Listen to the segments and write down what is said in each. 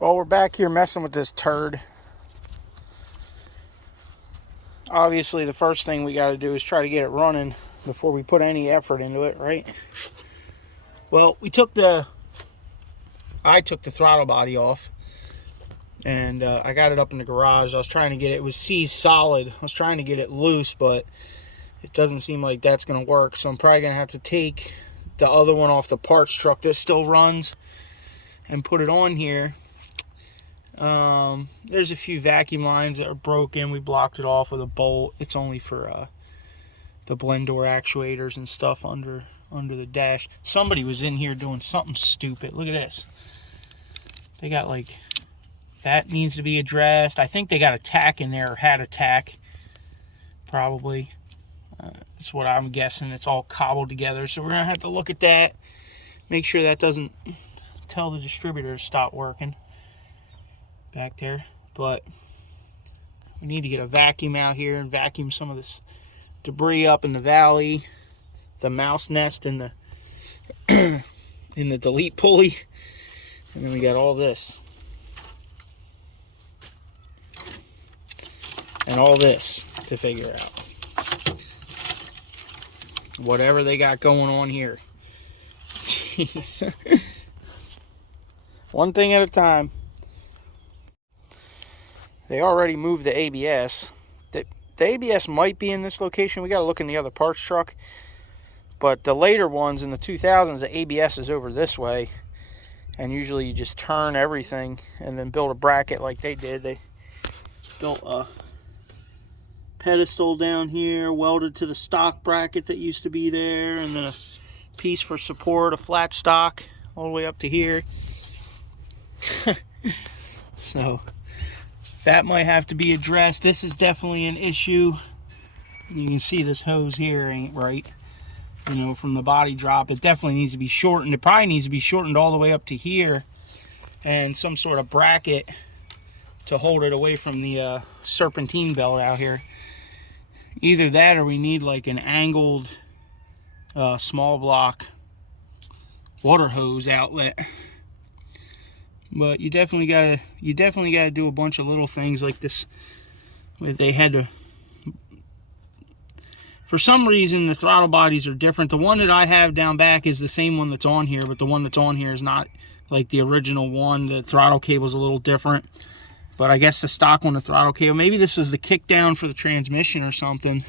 Well, we're back here messing with this turd. Obviously, the first thing we got to do is try to get it running before we put any effort into it, right? Well, I took the throttle body off, and I got it up in the garage. I was trying to get it, it was seized solid. I was trying to get it loose, but it doesn't seem like that's going to work. So I'm probably going to have to take the other one off the parts truck that still runs and put it on here. There's a few vacuum lines that are broken. We blocked it off with a bolt. It's only for the blend door actuators and stuff under the dash. Somebody was in here doing something stupid. Look at this. They got like, that needs to be addressed. I think they got a tack in there, or had a tack, probably. That's what I'm guessing. It's all cobbled together. So we're gonna have to look at that, make sure that doesn't tell the distributor to stop working back there. But we need to get a vacuum out here and vacuum some of this debris up in the valley, the mouse nest in the in the delete pulley, and then we got all this and all this to figure out. Whatever they got going on here. Jeez. One thing at a time. They already moved the ABS. The ABS might be in this location. We got to look in the other parts truck. But the later ones in the 2000s, the ABS is over this way. And usually you just turn everything and then build a bracket like they did. They built a pedestal down here, welded to the stock bracket that used to be there, and then a piece for support, a flat stock, all the way up to here. So that might have to be addressed. This is definitely an issue. You can see this hose here ain't right. You know, from the body drop, it definitely needs to be shortened. It probably needs to be shortened all the way up to here, and some sort of bracket to hold it away from the serpentine belt out here. Either that, or we need like an angled small block water hose outlet. But you definitely gotta do a bunch of little things like this. They had to, for some reason, the throttle bodies are different. The one that I have down back is the same one that's on here, but the one that's on here is not like the original one. The throttle cable's a little different. But I guess the stock one, the throttle cable, maybe this is the kick down for the transmission or something.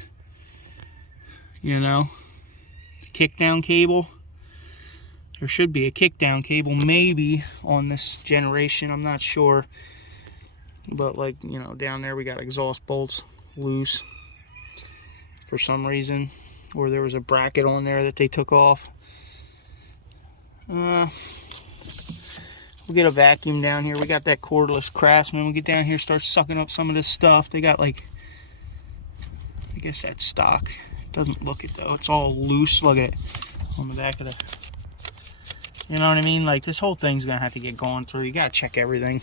You know, the kick down cable. There should be a kick down cable maybe on this generation. I'm not sure. But like, you know, down there we got exhaust bolts loose for some reason. Or there was a bracket on there that they took off. We'll get a vacuum down here. We got that cordless Craftsman. We'll get down here, start sucking up some of this stuff. They got like, I guess that's stock. It doesn't look it though. It's all loose. Look at it on the back of the, you know what I mean? Like, this whole thing's gonna have to get gone through. You gotta check everything.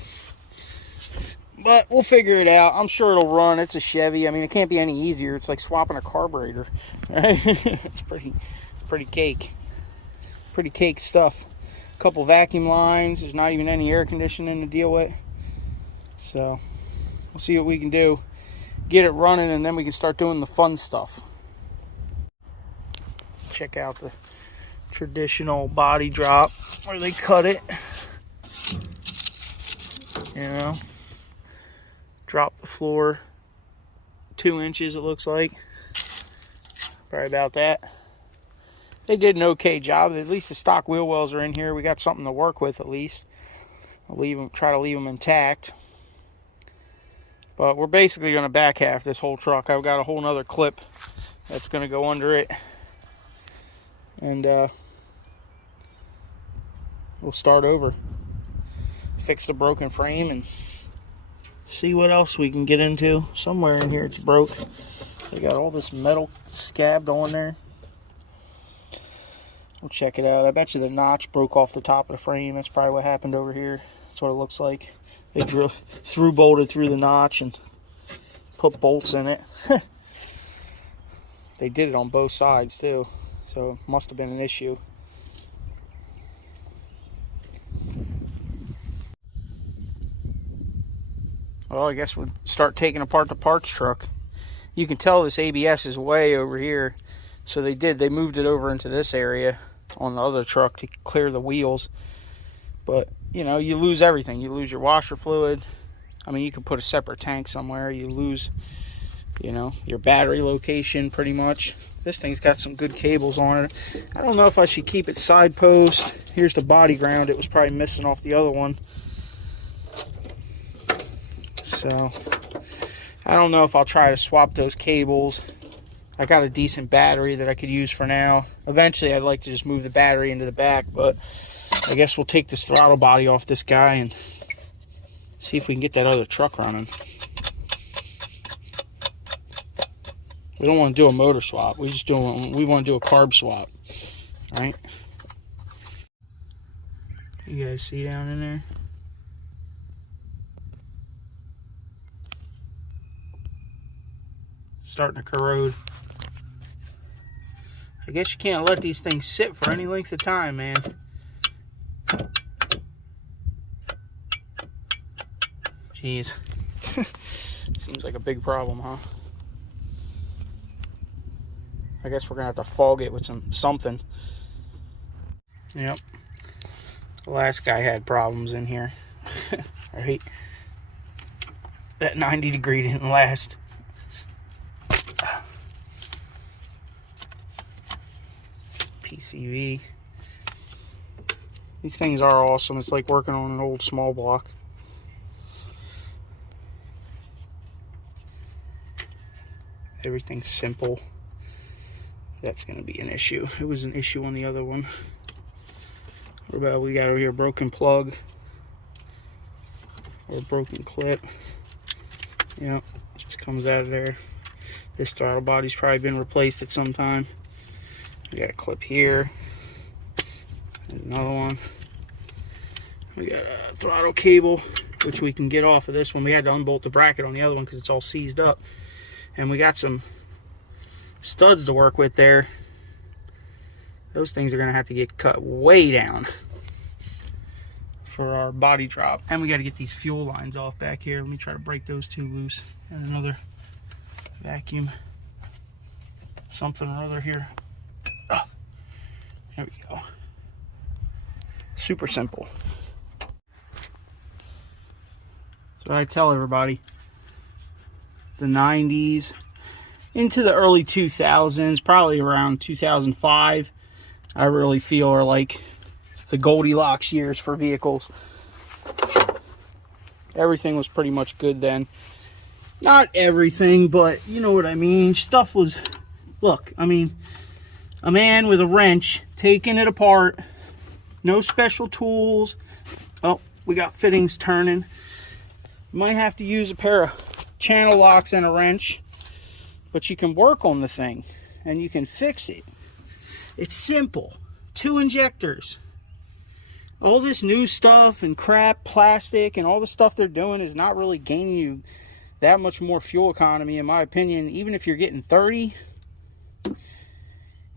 But we'll figure it out. I'm sure it'll run. It's a Chevy. I mean, it can't be any easier. It's like swapping a carburetor. It's pretty cake. Pretty cake stuff. Couple vacuum lines. There's not even any air conditioning to deal with. So we'll see what we can do. Get it running, and then we can start doing the fun stuff. Check out the traditional body drop where they cut it. You know, drop the floor 2 inches, it looks like. Probably about that. They did an okay job. At least the stock wheel wells are in here. We got something to work with at least. I'll try to leave them intact. But we're basically going to back half this whole truck. I've got a whole nother clip that's going to go under it. And we'll start over. Fix the broken frame and see what else we can get into. Somewhere in here it's broke. They got all this metal scabbed on there. We'll check it out. I bet you the notch broke off the top of the frame. That's probably what happened over here. That's what it looks like. They bolted through the notch and put bolts in it. They did it on both sides too, so it must have been an issue. Well, I guess we'll start taking apart the parts truck. You can tell this ABS is way over here. So they moved it over into this area on the other truck to clear the wheels. But, you know, you lose everything. You lose your washer fluid. I mean, you could put a separate tank somewhere. You lose, you know, your battery location pretty much. This thing's got some good cables on it. I don't know if I should keep it side post. Here's the body ground. It was probably missing off the other one. So, I don't know if I'll try to swap those cables. I got a decent battery that I could use for now. Eventually, I'd like to just move the battery into the back, but I guess we'll take this throttle body off this guy and see if we can get that other truck running. We don't want to do a motor swap. We want to do a carb swap, right? You guys see down in there? It's starting to corrode. I guess you can't let these things sit for any length of time, man. Jeez. Seems like a big problem, huh? I guess we're gonna have to fog it with something. Yep. The last guy had problems in here. Right? That 90 degree didn't last. PCV. These things are awesome. It's like working on an old small block. Everything's simple. That's going to be an issue. It was an issue on the other one. What about we got over here a broken plug or a broken clip? Yep, just comes out of there. This throttle body's probably been replaced at some time. We got a clip here. There's another one. We got a throttle cable, which we can get off of this one. We had to unbolt the bracket on the other one because it's all seized up. And we got some studs to work with there. Those things are going to have to get cut way down for our body drop. And we got to get these fuel lines off back here. Let me try to break those two loose. And another vacuum. Something or other here. Oh, there we go. Super simple. So I tell everybody, the 90s into the early 2000s, probably around 2005, I really feel are like the Goldilocks years for vehicles. Everything was pretty much good then. Not everything, but you know what I mean. Stuff was, look, I mean, a man with a wrench taking it apart, no special tools. Oh, we got fittings turning. Might have to use a pair of channel locks and a wrench, but you can work on the thing and you can fix it. It's simple. 2 injectors. All this new stuff and crap, plastic, and all the stuff they're doing is not really gaining you that much more fuel economy, in my opinion. Even if you're getting 30, you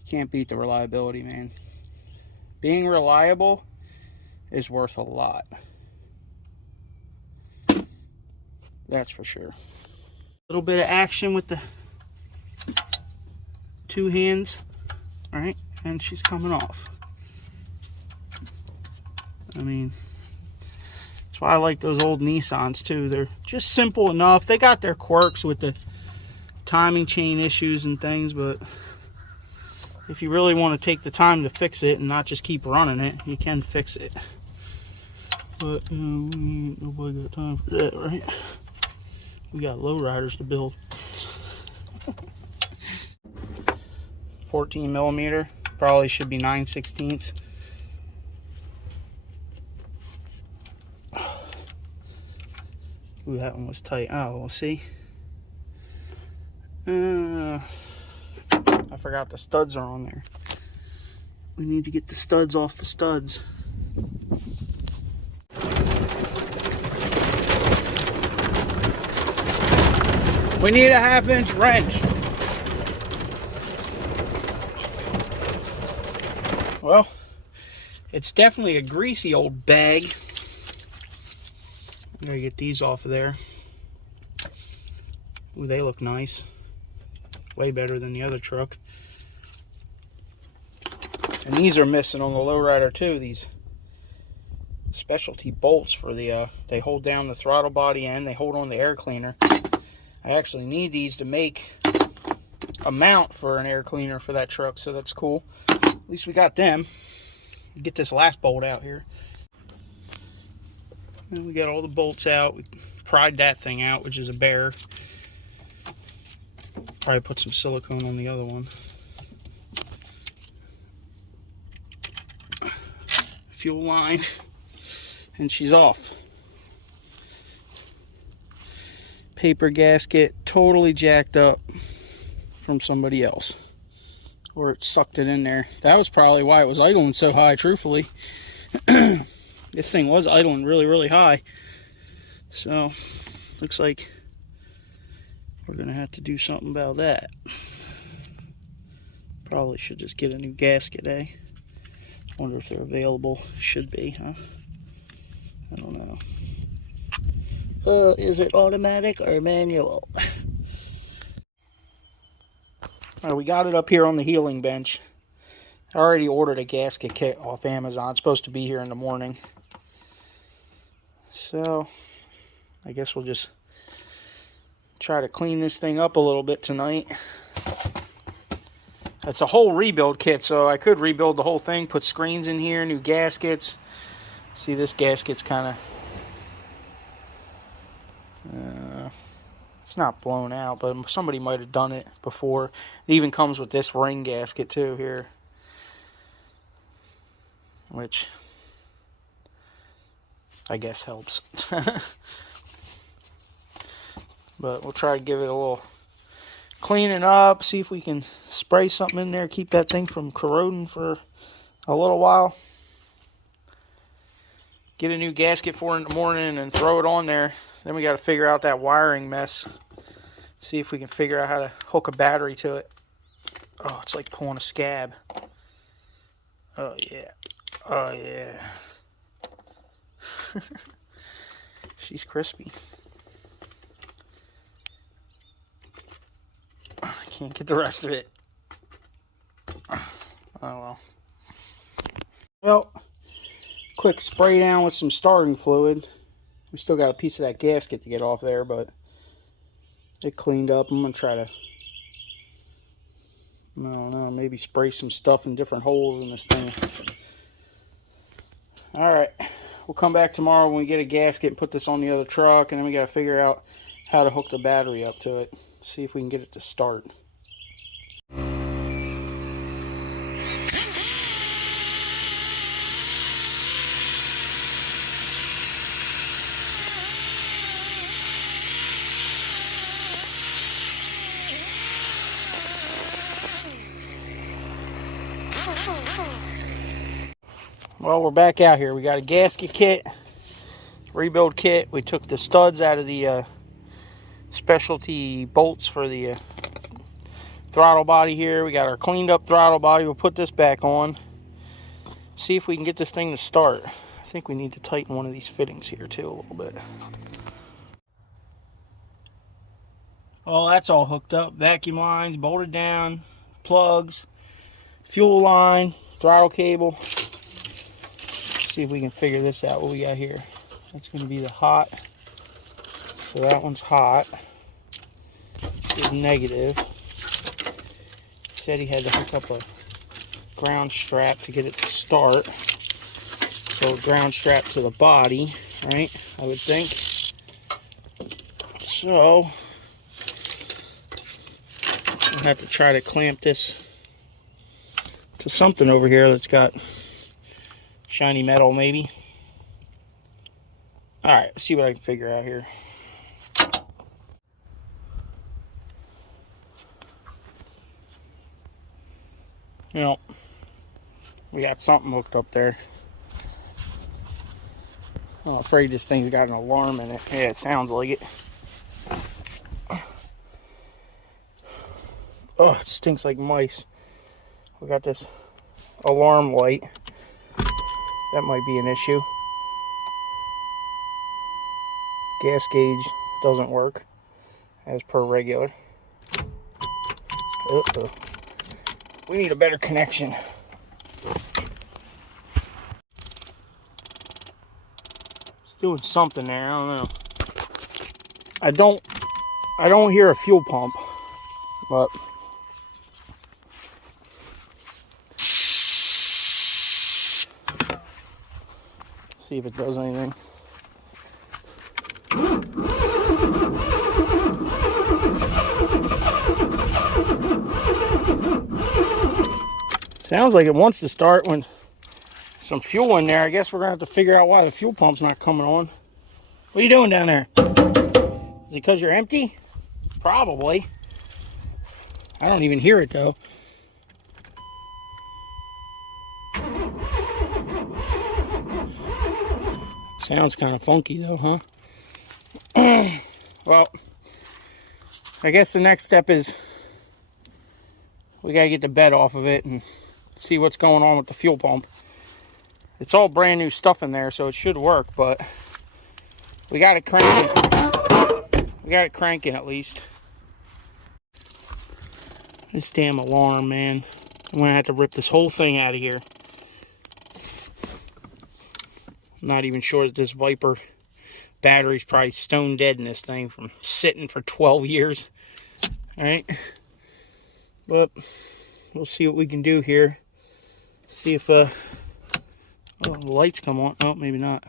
can't beat the reliability, man. Being reliable is worth a lot. That's for sure. A little bit of action with the 2 hands. All right, and she's coming off. I mean, that's why I like those old Nissans too. They're just simple enough. They got their quirks with the timing chain issues and things, but if you really want to take the time to fix it and not just keep running it, you can fix it. But nobody got time for that, right? We got lowriders to build. 14 millimeter, probably should be 9/16. Ooh, that one was tight. Oh, we'll see. I forgot the studs are on there. We need to get the studs off the studs. We need a 1/2-inch wrench. Well, it's definitely a greasy old bag. I gotta get these off of there. Ooh, they look nice. Way better than the other truck. And these are missing on the Lowrider too, these specialty bolts for the, they hold down the throttle body and they hold on the air cleaner. I actually need these to make a mount for an air cleaner for that truck, so that's cool. At least we got them. Get this last bolt out here. And we got all the bolts out. We pried that thing out, which is a bear. Probably put some silicone on the other one. Fuel line, and she's off. Paper gasket totally jacked up from somebody else, or it sucked it in there. That was probably why it was idling so high, truthfully. This thing was idling really high, so looks like we're gonna have to do something about that. Probably should just get a new gasket, eh? Wonder if they're available. Should be, huh? I don't know. Is it automatic or manual? Alright, we got it up here on the healing bench. I already ordered a gasket kit off Amazon. It's supposed to be here in the morning. So, I guess we'll just try to clean this thing up a little bit tonight. It's a whole rebuild kit, so I could rebuild the whole thing, put screens in here, new gaskets. See, this gasket's kind of... it's not blown out, but somebody might have done it before. It even comes with this ring gasket, too, here. Which, I guess, helps. But we'll try to give it a little cleaning up, see if we can spray something in there, keep that thing from corroding for a little while. Get a new gasket for it in the morning and throw it on there. Then we got to figure out that wiring mess. See if we can figure out how to hook a battery to it. Oh, it's like pulling a scab. Oh, yeah. Oh, yeah. She's crispy. I can't get the rest of it. Oh, well. Well, quick spray down with some starting fluid. We still got a piece of that gasket to get off there, but it cleaned up. I'm going to try to, I don't know, maybe spray some stuff in different holes in this thing. Alright, we'll come back tomorrow when we get a gasket and put this on the other truck, and then we got to figure out how to hook the battery up to it. See if we can get it to start. Well, we're back out here. We got a gasket kit, rebuild kit. We took the studs out of the specialty bolts for the throttle body here. We got our cleaned up throttle body. We'll put this back on. See if we can get this thing to start. I think we need to tighten one of these fittings here too a little bit. Oh, that's all hooked up. Vacuum lines bolted down, plugs, fuel line, throttle cable. See if we can figure this out, what we got here. That's going to be the hot. So that one's hot. It's negative. Said he had to hook up a ground strap to get it to start. So a ground strap to the body, right? I would think. So I'll have to try to clamp this to something over here that's got shiny metal, maybe. Alright, let's see what I can figure out here. You know, we got something hooked up there. I'm afraid this thing's got an alarm in it. Yeah, it sounds like it. Oh, it stinks like mice. We got this alarm light. That might be an issue. Gas gauge doesn't work. as per regular. Uh-oh. We need a better connection. It's doing something there, I don't know. I don't hear a fuel pump, but see if it does anything. Sounds like it wants to start when some fuel in there. I guess we're gonna have to figure out why the fuel pump's not coming on. What are you doing down there? Is it because you're empty? Probably. I don't even hear it though. Sounds kind of funky though, huh? Well, I guess the next step is we gotta get the bed off of it and see what's going on with the fuel pump. It's all brand new stuff in there, so it should work, but we gotta crank it. We got it cranking at least. This damn alarm, man. I'm gonna have to rip this whole thing out of here. I'm not even sure that this Viper battery's probably stone dead in this thing from sitting for 12 years. Alright. But we'll see what we can do here. See if oh, the lights come on. Oh, maybe not.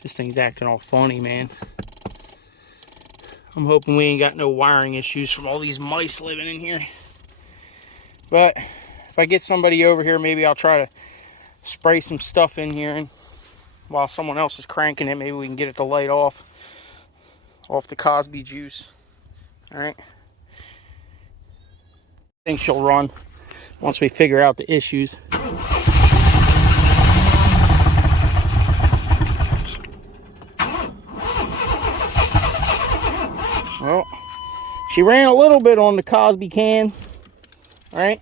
This thing's acting all funny, man. I'm hoping we ain't got no wiring issues from all these mice living in here. But if I get somebody over here, maybe I'll try to spray some stuff in here, and while someone else is cranking it, maybe we can get it to light off the Cosby juice. All right. I think she'll run once we figure out the issues. Well, she ran a little bit on the Cosby can. All right.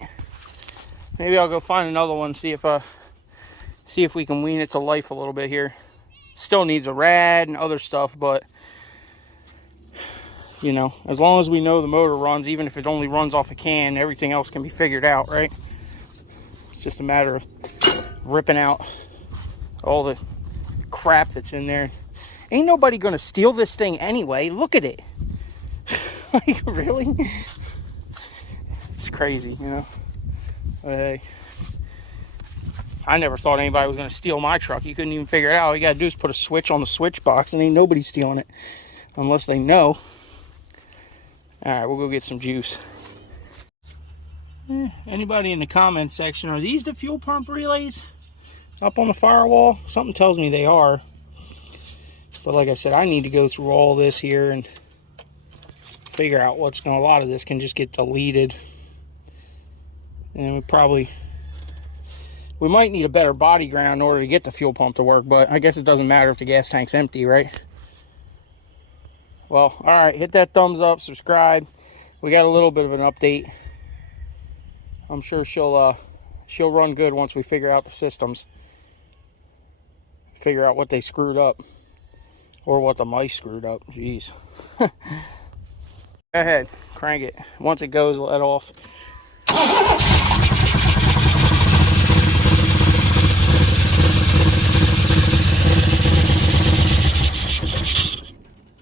Maybe I'll go find another one, see if we can wean it to life a little bit here. Still needs a rad and other stuff, but you know, as long as we know the motor runs, even if it only runs off a can, everything else can be figured out, right? It's just a matter of ripping out all the crap that's in there. Ain't nobody gonna steal this thing anyway. Look at it. Like, really? It's crazy, you know. But hey, I never thought anybody was going to steal my truck. You couldn't even figure it out. All you got to do is put a switch on the switch box, and ain't nobody stealing it unless they know. All right, we'll go get some juice. Anybody in the comments section, are these the fuel pump relays up on the firewall? Something tells me they are. But like I said, I need to go through all this here and figure out what's going on. A lot of this can just get deleted. And we might need a better body ground in order to get the fuel pump to work, but I guess it doesn't matter if the gas tank's empty, right? Well, all right, hit that thumbs up, subscribe. We got a little bit of an update. I'm sure she'll run good once we figure out the systems. Figure out what they screwed up. Or what the mice screwed up. Jeez. Go ahead, crank it. Once it goes, let off.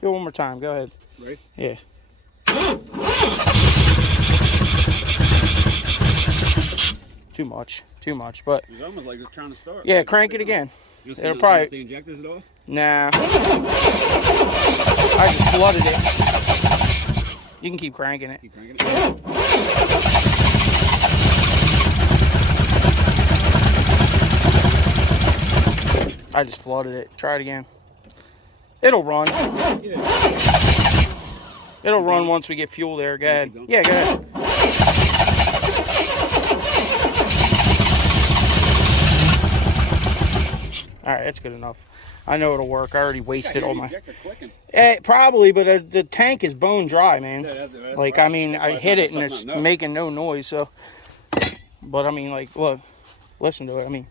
Do it one more time. Go ahead. Right? Yeah. Too much, but it's almost like it's trying to start. Yeah, crank it again. It'll probably. The injectors at all? Nah. I just flooded it. You can keep cranking it. Keep cranking it. I just flooded it. Try it again. It'll run. Yeah. It'll run once we get fuel there. Go ahead. Yeah, go ahead. All right, that's good enough. I know it'll work. I already wasted all my... probably, but the tank is bone dry, man. Yeah, that's like, right. I mean, I hit it and it's making no noise, so... But, I mean, like, look, listen to it. I mean,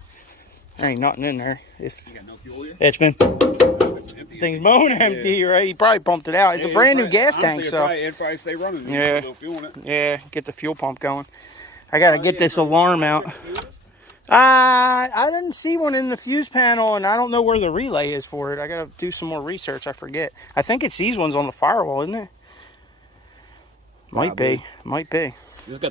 there ain't nothing in there. You got no fuel here? It's been... empty. Thing's bone empty, right? He probably pumped it out. It's a brand new gas tank, so It'd probably stay running. Yeah. Little fuel in it. yeah, get the fuel pump going. I gotta get this alarm out. I didn't see one in the fuse panel, and I don't know where the relay is for it. I gotta do some more research. I forget. I think it's these ones on the firewall, isn't it? Might be. Just got the